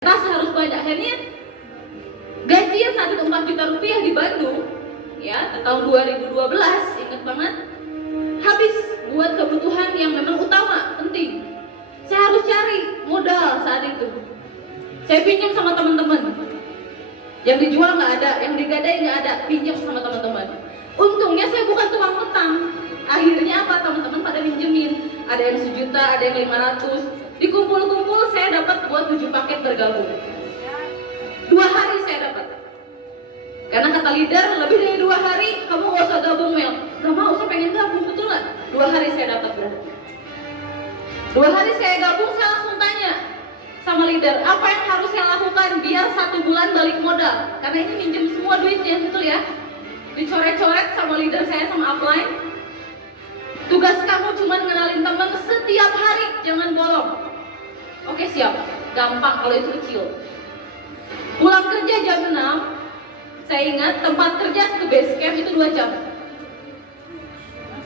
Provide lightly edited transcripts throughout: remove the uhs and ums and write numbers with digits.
Tas harus banyak. Akhirnya gaji yang saat itu 4 juta rupiah di Bandung ya tahun 2012, ingat banget, habis buat kebutuhan yang memang utama, penting. Saya harus cari modal saat itu. Saya pinjam sama teman-teman. Yang dijual nggak ada, yang digadai nggak ada, pinjam sama teman-teman. Untungnya saya bukan tukang utang. Akhirnya apa, teman-teman pada minjemin. Ada yang 1 juta, ada yang 500. Dikumpul-kumpul saya dapat buat 7 paket bergabung. 2 hari saya dapat. Karena kata leader, lebih dari 2 hari kamu gak usah gabung, Mel. Gak mau, saya pengen gabung, betul gak? 2 hari saya dapat bro. 2 hari saya gabung, saya langsung tanya sama leader, apa yang harus saya lakukan biar 1 bulan balik modal? Karena ini minjem semua duitnya, betul ya? Dicoret-coret sama leader saya, sama upline. Tugas kamu cuma ngenalin teman setiap hari, jangan bolong. Oke siap, gampang kalau itu kecil. Pulang kerja jam 6, saya ingat tempat kerja ke base camp itu 2 jam.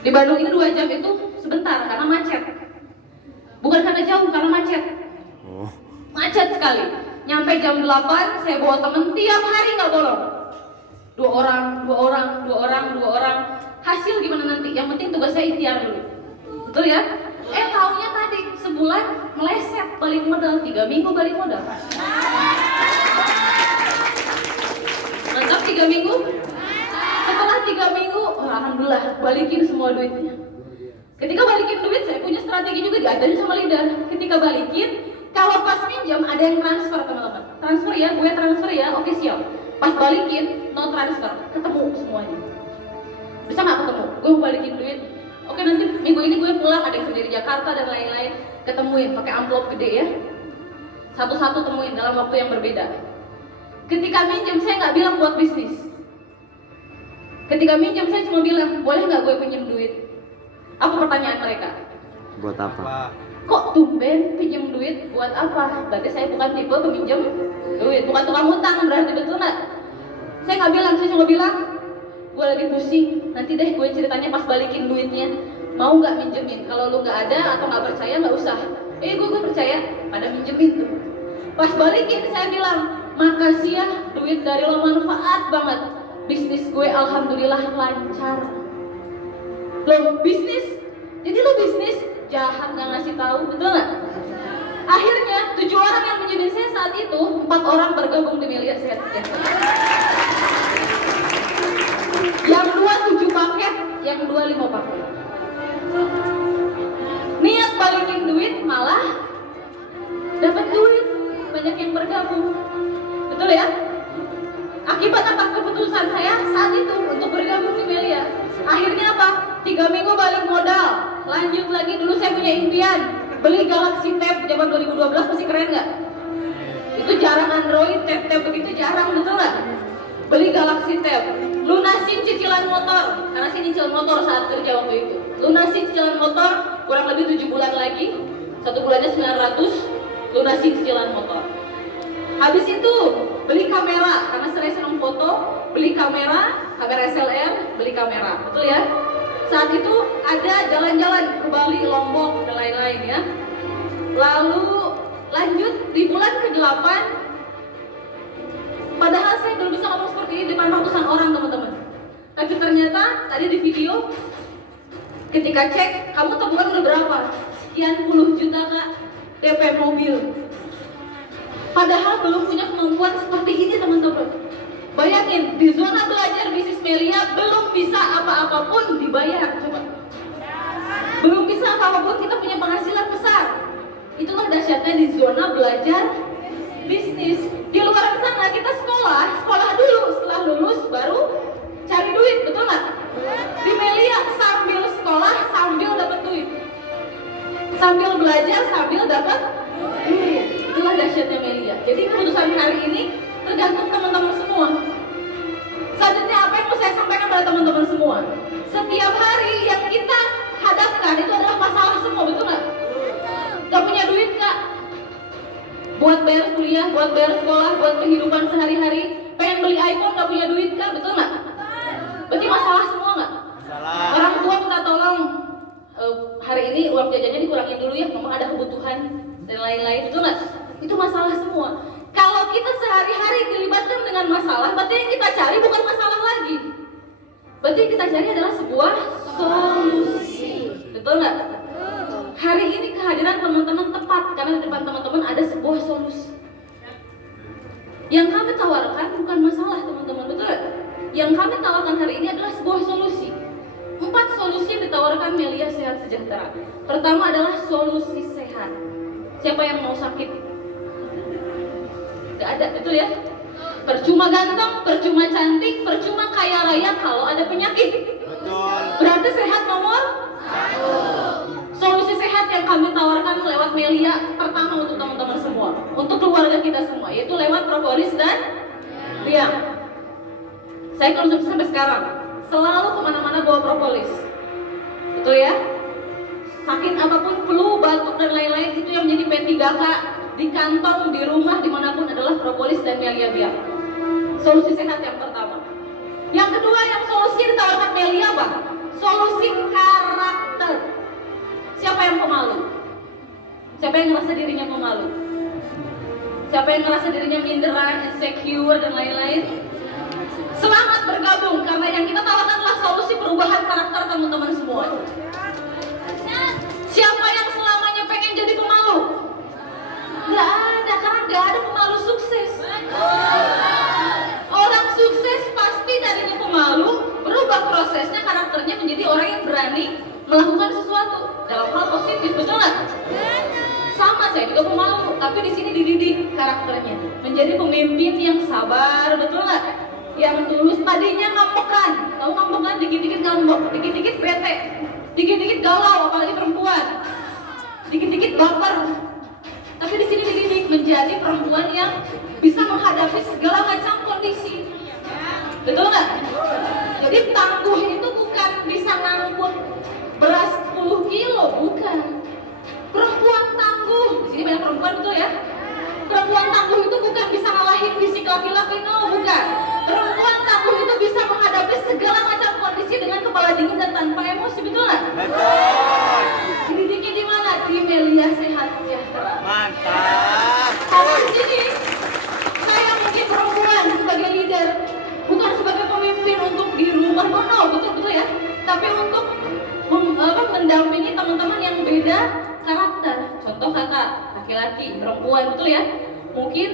Di Bandung ini 2 jam itu sebentar karena macet. Bukan karena jauh, karena macet. Macet sekali. Nyampe jam 8, saya bawa temen tiap hari nggak bolong. 2 orang, 2 orang, 2 orang, 2 orang. Hasil gimana nanti? Yang penting tugas saya ikhtiar dulu. Betul ya? Taunya tadi sebulan meleset balik modal, 3 minggu balik modal. Mantap 3 minggu. Setelah 3 minggu, alhamdulillah balikin semua duitnya. Ketika balikin duit, saya punya strategi juga diajarin sama leader. Ketika balikin, kalau pas minjam ada yang transfer teman-teman. Transfer ya, gue transfer ya, oke siap. Pas balikin, no transfer, ketemu semuanya. Bisa nggak ketemu? Gue mau balikin duit. Oke nanti minggu ini gue pulang, ada yang kerja di Jakarta dan lain-lain. Ketemuin, pakai amplop gede ya. Satu-satu temuin dalam waktu yang berbeda. Ketika minjem saya nggak bilang buat bisnis. Ketika minjem saya cuma bilang, boleh nggak gue pinjem duit? Apa pertanyaan mereka? Buat apa? Kok tumben pinjem duit? Buat apa? Berarti saya bukan tipe peminjem duit, bukan tukang utang, berarti betul nggak? Saya nggak bilang, saya cuma bilang, gue lagi pusing, nanti deh gue ceritanya pas balikin duitnya. Mau nggak minjemin? Kalau lu nggak ada atau nggak percaya nggak usah. Gue percaya, pada minjemin tuh. Pas balikin saya bilang, makasih ya, duit dari lo manfaat banget. Bisnis gue alhamdulillah lancar. Lo bisnis, jadi lo bisnis jahat nggak ngasih tahu, betul nggak? Akhirnya 7 orang yang minjemin saya saat itu, 4 orang bergabung di Melia Sehat. Yang 2 7 paket, yang 2 5 paket. Niat balikin duit malah dapat duit, banyak yang bergabung. Betul ya? Akibat apa keputusan saya saat itu untuk bergabung di Melia? Akhirnya apa? 3 minggu balik modal. Lanjut lagi, dulu saya punya impian beli Galaxy Tab zaman 2012, masih keren nggak? Itu jarang Android, tab begitu jarang, betul nggak? Beli Galaxy Tab, lunasin cicilan motor, karena saya nyicil motor saat kerja waktu itu. Lunasin cicilan motor, kurang lebih 7 bulan lagi, 1 bulannya 900, lunasin cicilan motor. Habis itu beli kamera, karena saya senang foto, beli kamera SLR, beli kamera, betul ya? Saat itu ada jalan-jalan ke Bali, Lombok, dan lain-lain ya. Lalu lanjut di bulan ke-8, padahal saya belum bisa ngomong seperti ini di depan ratusan orang teman-teman. Tapi ternyata tadi di video, ketika cek, kamu tabungan udah berapa? Sekian puluh juta kak, DP mobil. Padahal belum punya kemampuan seperti ini teman-teman. Bayangin, di zona belajar bisnis Melia belum bisa apa-apapun dibayar, coba. Belum bisa apa-apapun, kita punya penghasilan besar. Itulah dahsyatnya di zona belajar bisnis. Di luar sana kita sekolah dulu, setelah lulus baru cari duit, betul nggak? Di Melia sambil sekolah, sambil dapat duit. Sambil belajar, sambil dapat duit. Itulah dahsyatnya Melia. Jadi keputusan hari ini tergantung teman-teman semua. Selanjutnya apa yang mau saya sampaikan pada teman-teman semua? Setiap hari yang kita hadapkan itu adalah masalah semua, betul nggak? Gak punya duit kak? Buat bayar kuliah, buat bayar sekolah, buat kehidupan sehari-hari. Pengen beli iPhone gak punya duit kak? Betul nggak? Berarti masalah semua nggak? Orang tua minta tolong, hari ini uang jajannya dikurangin dulu ya, memang ada kebutuhan dan lain-lain, betul nggak? Itu masalah semua. yang kita cari bukan masalah lagi. Berarti yang kita cari adalah sebuah solusi. Betul nggak? Hari ini kehadiran teman-teman tepat karena di depan teman-teman ada sebuah solusi. Yang kami tawarkan bukan masalah teman-teman, betul nggak? Yang kami tawarkan hari ini adalah sebuah solusi. 4 solusi yang ditawarkan Melia Sehat Sejahtera. Pertama adalah solusi sehat. Siapa yang mau sakit? Gak ada, betul ya? Percuma ganteng, percuma cantik, percuma kaya raya kalau ada penyakit. Betul. Berarti sehat nomor 1. Solusi sehat yang kami tawarkan lewat Melia pertama untuk teman-teman semua, untuk keluarga kita semua, yaitu lewat propolis dan biang. Saya konsumsi sampai sekarang, selalu kemana-mana bawa propolis. Betul ya? Sakit apapun, flu, batuk dan lain-lain, itu yang menjadi P3K di kantong, di rumah, dimanapun adalah propolis dan Melia biang. Solusi sehat yang pertama. Yang kedua, yang solusi ditawarkan Melia apa? Solusi karakter. Siapa yang pemalu? Siapa yang ngerasa dirinya pemalu? Siapa yang ngerasa dirinya minderan, insecure dan lain-lain? Selamat bergabung, karena yang kita tawarkan adalah solusi perubahan karakter teman-teman semua. Siapa yang selamanya pengen jadi pemalu? Gak ada, karena gak ada pemalu sukses. Orang sukses pasti darinya pemalu, berubah prosesnya, karakternya menjadi orang yang berani melakukan sesuatu dalam hal positif, betul nggak? Sama, saya juga pemalu, tapi di sini dididik karakternya menjadi pemimpin yang sabar, betul nggak? Yang tulus. Tadinya ngambekan, kamu ngambekan, dikit-dikit ngambek, dikit-dikit bete, dikit-dikit galau, apalagi perempuan, dikit-dikit baper. Tapi di sini dididik menjadi perempuan yang bisa menghadapi segala macam kondisi, betul nggak? Jadi tangguh itu bukan bisa ngangkut beras 10 kilo, bukan. Perempuan tangguh, di sini banyak perempuan, betul ya? Perempuan tangguh itu bukan bisa ngalahin fisik laki-laki, no, bukan. Perempuan tangguh itu bisa menghadapi segala macam kondisi dengan kepala dingin dan tanpa emosi, betul nggak? Betul. Dididiknya di mana? Di Melia Sehat Sejahtera. Mantap. Karena di sini saya mungkin perempuan sebagai leader, bukan sebagai pemimpin untuk di rumah, no, betul ya. Tapi untuk mendampingi teman-teman yang beda karakter. Contoh kakak, laki-laki, perempuan, betul ya. Mungkin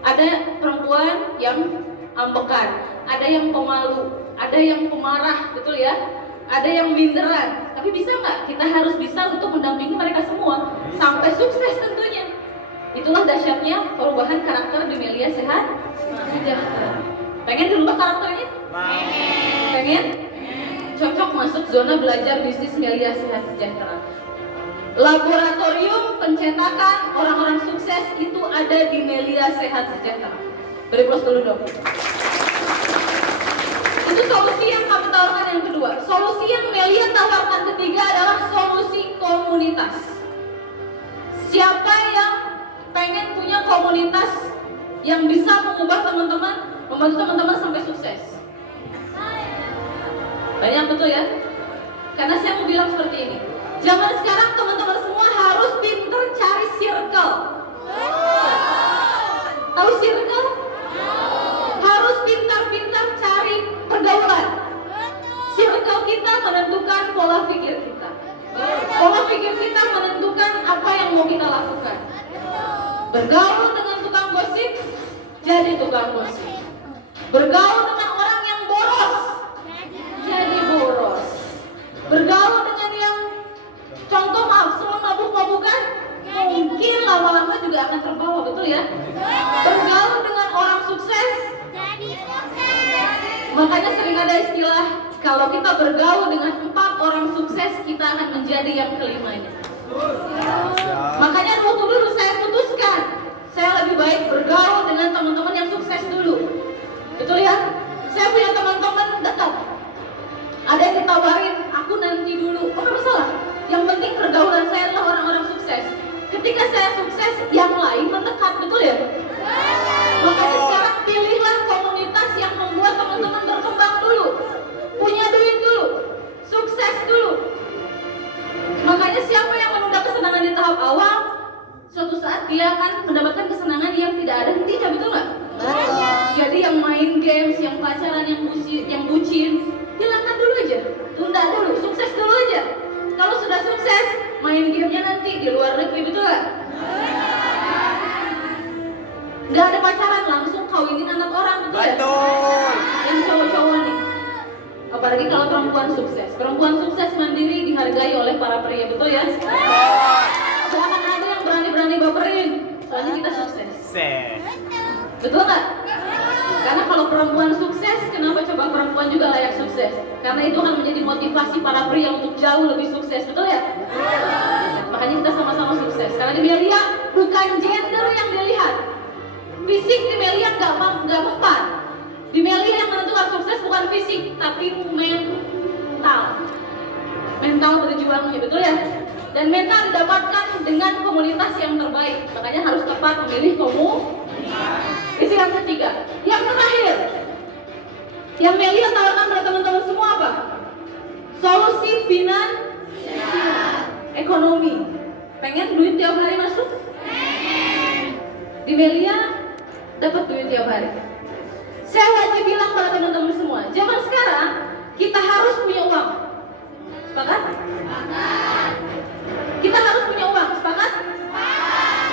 ada perempuan yang ambekan, ada yang pemalu, ada yang pemarah, betul ya. Ada yang minderan. Tapi bisa nggak? Kita harus bisa untuk mendampingi mereka semua sampai sukses tentunya. Itulah dahsyatnya perubahan karakter di Melia Sehat Sejahtera. Pengen dirubah karakternya? Pengen? Cocok masuk zona belajar bisnis Melia Sehat Sejahtera. Laboratorium pencetakan orang-orang sukses itu ada di Melia Sehat Sejahtera. Beri plus dulu dong. Itu solusi yang kami tawarkan yang kedua. Solusi yang Melia tawarkan ketiga adalah solusi komunitas. Siapa yang pengen punya komunitas yang bisa mengubah teman-teman, membantu teman-teman sampai sukses? Banyak, betul ya? Karena saya mau bilang seperti ini. Zaman sekarang teman-teman semua harus pintar cari circle. Tahu circle? Harus pintar-pintar cari pergaulan. Circle kita menentukan pola pikir kita. Pola pikir kita menentukan apa yang mau kita lakukan. Bergaul dengan tukang gosip, jadi tukang gosip. Bergaul dengan orang yang boros, jadi boros. Bergaul dengan yang contoh semua mabuk-mabukan, mungkin lama-lama juga akan terbawa, betul ya? Bergaul dengan orang sukses, jadi sukses. makanya sering ada istilah, kalau kita bergaul dengan 4 orang sukses, kita akan menjadi yang kelimanya. Makanya waktu dulu saya putuskan, saya lebih baik bergaul dengan teman-teman yang sukses dulu. Betul ya? Saya punya teman-teman dekat. Ada yang ditawarin, aku nanti dulu. Oh, nggak masalah. Yang penting pergaulan saya adalah orang-orang sukses. Ketika saya sukses, yang lain mendekat, betul ya? Makanya sekarang pilihlah komunitas yang membuat teman-teman berkembang dulu, punya duit dulu, sukses dulu. Makanya siapa yang menunda kesenangan di tahap awal, suatu saat dia akan mendapatkan kesenangan yang tidak ada hentinya, betul nggak? Jadi yang pacaran yang bucin, hilangkan dulu aja, tunda dulu, sukses dulu aja. Kalau sudah sukses, main gamenya nanti di luar negeri, betul nggak? Nggak ada pacaran, langsung kawinin anak orang, betul ya? Betul. Yang cowok-cowok nih, apalagi kalau perempuan sukses mandiri dihargai oleh para pria, betul ya? Gak akan ada yang berani-berani baperin, soalnya kita sukses. Betul nggak? Karena kalau perempuan sukses, kenapa coba perempuan juga layak sukses? Karena itu akan menjadi motivasi para pria untuk jauh lebih sukses, betul ya? Makanya kita sama-sama sukses. Karena di Melia bukan gender yang dilihat, fisik di Melia nggak mempan. Di Melia yang menentukan sukses bukan fisik, tapi mental berjuangnya, betul ya? Dan mental didapatkan dengan komunitas yang terbaik. Makanya harus tepat memilih Itu yang ketiga. Yang terakhir, yang Melia tawarkan pada teman-teman semua apa? Solusi finansial, ekonomi. Pengen duit tiap hari masuk? Di Melia dapat duit tiap hari. Saya wajib bilang pada teman-teman semua, zaman sekarang kita harus punya uang. Sepakat? Kita harus punya uang, sepakat?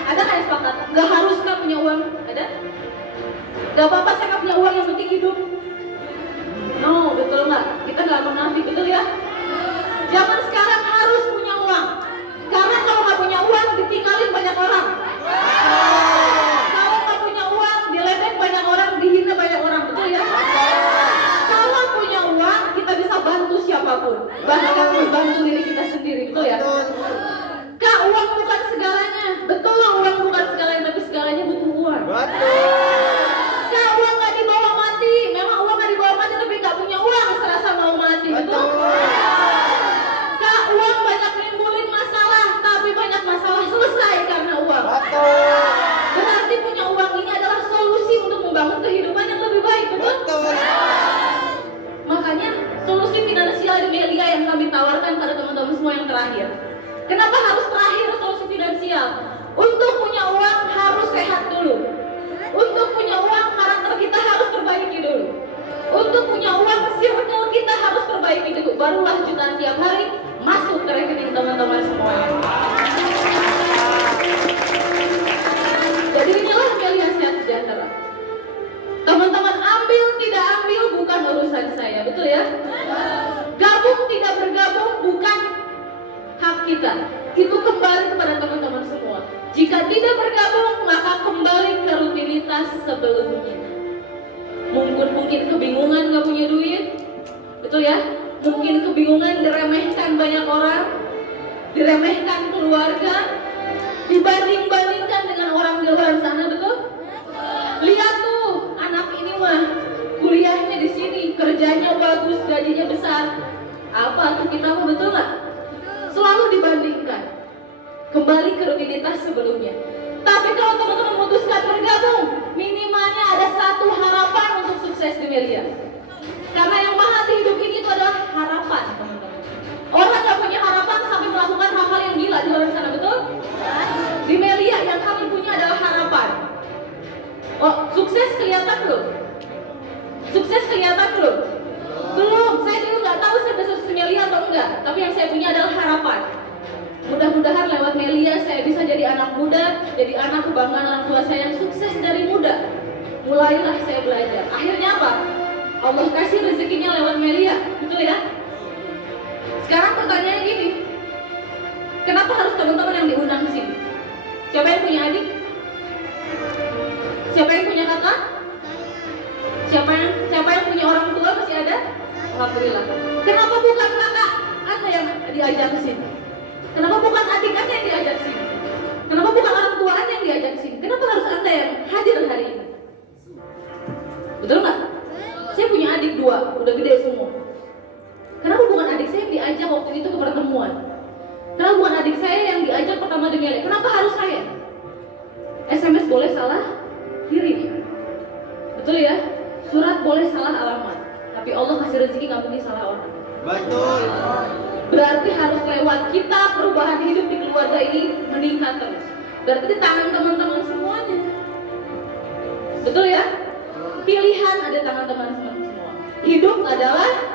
Ada nggak yang sepakat? Gak harus kan punya uang? Ada? Gak apa-apa saya nggak punya uang, yang penting hidup. No, betul nggak? Kita nggak munafik, betul ya? Zaman sekarang harus punya uang. Karena kalau nggak punya uang ditinggalin banyak orang. Kalau nggak punya uang diledek banyak orang, dihina banyak orang, betul ya? Kalau punya uang kita bisa bantu siapapun, bahkan membantu diri kita sendiri, betul ya? Kak, uang bukan segalanya. Betul, uang bukan segalanya, tapi segalanya butuh uang. Kak, uang nggak dibawa mati. Memang uang nggak dibawa mati, tapi nggak punya uang serasa mau mati, betul? Kak, uang banyak menimbulin masalah, tapi banyak masalah selesai karena uang. Berarti punya uang ini adalah solusi untuk membangun kehidupan yang lebih baik, betul? Makanya solusi finansial di Melia yang kami tawarkan pada teman-teman semua yang terakhir. Kenapa harus terakhir solusi finansial? Untuk punya uang harus sehat dulu. Untuk punya uang karakter kita harus perbaiki dulu. Untuk punya uang circle kita harus perbaiki dulu. Barulah jutaan tiap hari masuk ke rekening teman-teman semua. Jadi inilah Melia Sehat Sejahtera. Teman-teman, ambil tidak ambil bukan urusan saya, betul ya? Gabung tidak bergabung bukan hak kita. Itu kembali kepada teman-teman semua. Jika tidak bergabung, maka kembali ke rutinitas sebelumnya. Mungkin kebingungan gak punya duit, betul ya? Mungkin kebingungan diremehkan banyak orang, diremehkan keluarga, dibanding-bandingkan dengan orang di luar sana, betul? Lihat tuh, anak ini mah kuliahnya di sini, kerjanya bagus, gajinya besar. Apa tuh kita mau, betul nggak? Selalu dibandingkan. Kembali ke rutinitas sebelumnya. Tapi kalau teman-teman memutuskan bergabung, minimalnya ada satu harapan untuk sukses di Melia. Karena yang mahal di hidup ini itu adalah harapan, teman-teman. Orang nggak punya harapan sampai melakukan hal-hal yang gila di luar sana, betul? Di Melia yang kami punya adalah harapan. Oh, sukses kelihatan belum? Sukses kelihatan belum? Belum. Saya dulu nggak tahu saya bisa sukses Melia atau enggak. Tapi yang saya punya adalah harapan. Mudah-mudahan lewat Melia saya bisa jadi anak muda, jadi anak kebanggaan orang tua saya yang sukses dari muda. Mulailah saya belajar. Akhirnya apa? Allah kasih rezekinya lewat Melia, betul ya? Sekarang pertanyaannya gini, kenapa harus teman-teman yang diundang sini? Siapa yang punya adik? Siapa yang punya kakak? Siapa yang punya orang tua masih ada? Alhamdulillah. Kenapa bukan kakak Anda yang diajak ke sini? Kenapa bukan adik Anda yang diajak sini? Kenapa bukan orang tua Anda yang diajak sini? Kenapa harus Anda yang hadir hari ini? Betul nggak? Saya punya adik 2, udah gede semua. Kenapa bukan adik saya yang diajak waktu itu ke pertemuan? Kenapa bukan adik saya yang diajak pertama di Melia? Kenapa harus saya? SMS boleh salah kirim, betul ya? Surat boleh salah alamat, tapi Allah kasih rezeki nggak mungkin salah orang. Betul. Berarti harus lewat kita perubahan hidup di keluarga ini meningkat terus. Berarti di tangan teman-teman semuanya, betul ya? Pilihan ada di tangan teman-teman semua. adalah